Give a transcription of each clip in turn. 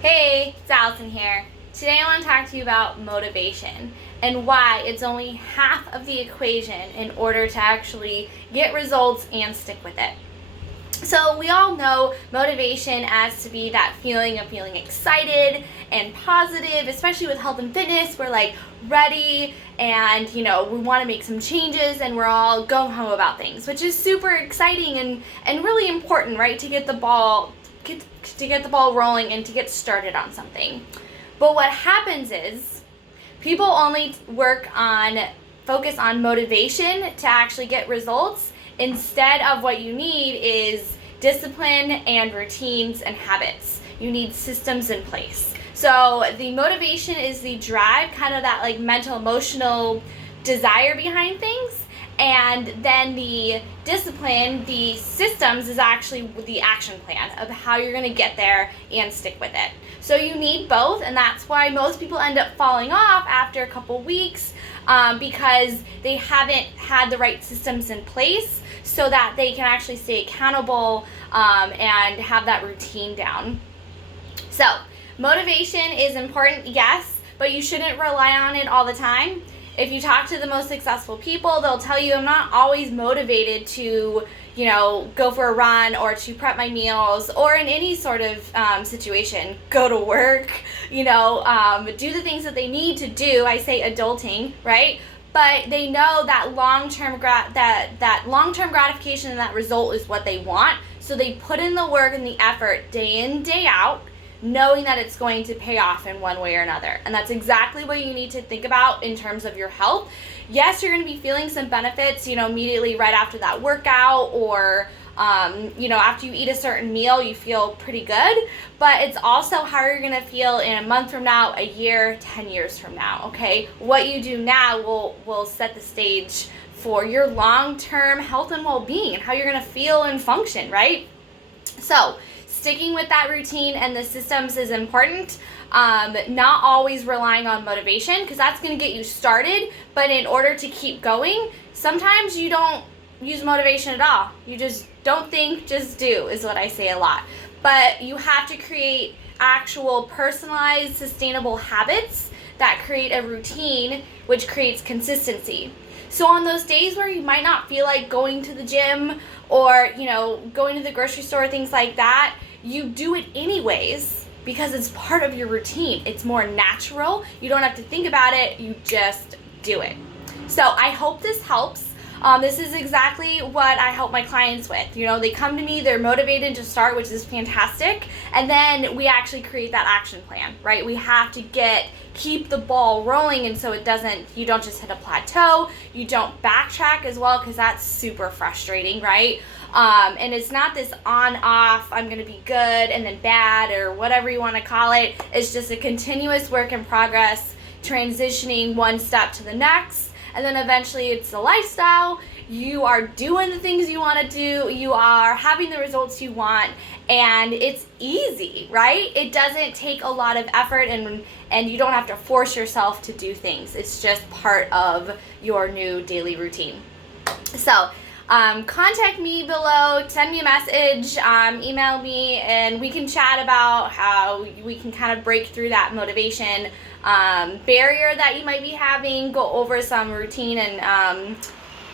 Hey, it's Allison here. Today I want to talk to you about motivation and why it's only half of the equation in order to actually get results and stick with it. So we all know motivation as to be that feeling of feeling excited and positive, especially with health and fitness. We're like ready and we want to make some changes and we're all gung ho about things, which is super exciting and really important, right? To get the ball rolling and to get started on something. But what happens is people only focus on motivation to actually get results. Instead of what you need is discipline and routines and habits. You need systems in place. So the motivation is the drive, kind of that like mental, emotional desire behind things. And then the discipline, the systems, is actually the action plan of how you're going to get there and stick with it. So you need both, and that's why most people end up falling off after a couple weeks because they haven't had the right systems in place so that they can actually stay accountable and have that routine down. So motivation is important, yes, but you shouldn't rely on it all the time. If you talk to the most successful people, they'll tell you I'm not always motivated to, go for a run or to prep my meals or in any sort of situation, go to work, do the things that they need to do. I say adulting, right? But they know that long-term long-term gratification and that result is what they want. So they put in the work and the effort day in, day out, knowing that it's going to pay off in one way or another. And that's exactly what you need to think about in terms of your health. Yes, you're going to be feeling some benefits, immediately right after that workout or, after you eat a certain meal, you feel pretty good. But it's also how you're going to feel in a month from now, a year, 10 years from now, okay? What you do now will set the stage for your long-term health and well-being and how you're going to feel and function, right? So sticking with that routine and the systems is important. Not always relying on motivation, because that's going to get you started. But in order to keep going, sometimes you don't use motivation at all. You just don't think, just do, is what I say a lot. But you have to create actual personalized, sustainable habits that create a routine, which creates consistency. So on those days where you might not feel like going to the gym or, going to the grocery store, things like that, you do it anyways because it's part of your routine. It's more natural. You don't have to think about it. You just do it. So I hope this helps. This is exactly what I help my clients with. They come to me, they're motivated to start, which is fantastic. And then we actually create that action plan, right? We have to keep the ball rolling, and so you don't just hit a plateau, you don't backtrack as well, because that's super frustrating, right? And it's not this on-off, I'm going to be good and then bad or whatever you want to call it. It's just a continuous work in progress, transitioning one step to the next. And then eventually it's the lifestyle. You are doing the things you want to do. You are having the results you want. And it's easy, right? It doesn't take a lot of effort and you don't have to force yourself to do things. It's just part of your new daily routine. So contact me below, send me a message, email me, and we can chat about how we can kind of break through that motivation barrier that you might be having, go over some routine and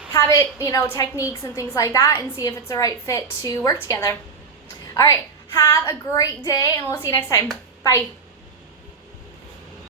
habit, techniques and things like that, and see if it's the right fit to work together. All right, have a great day, and we'll see you next time. Bye.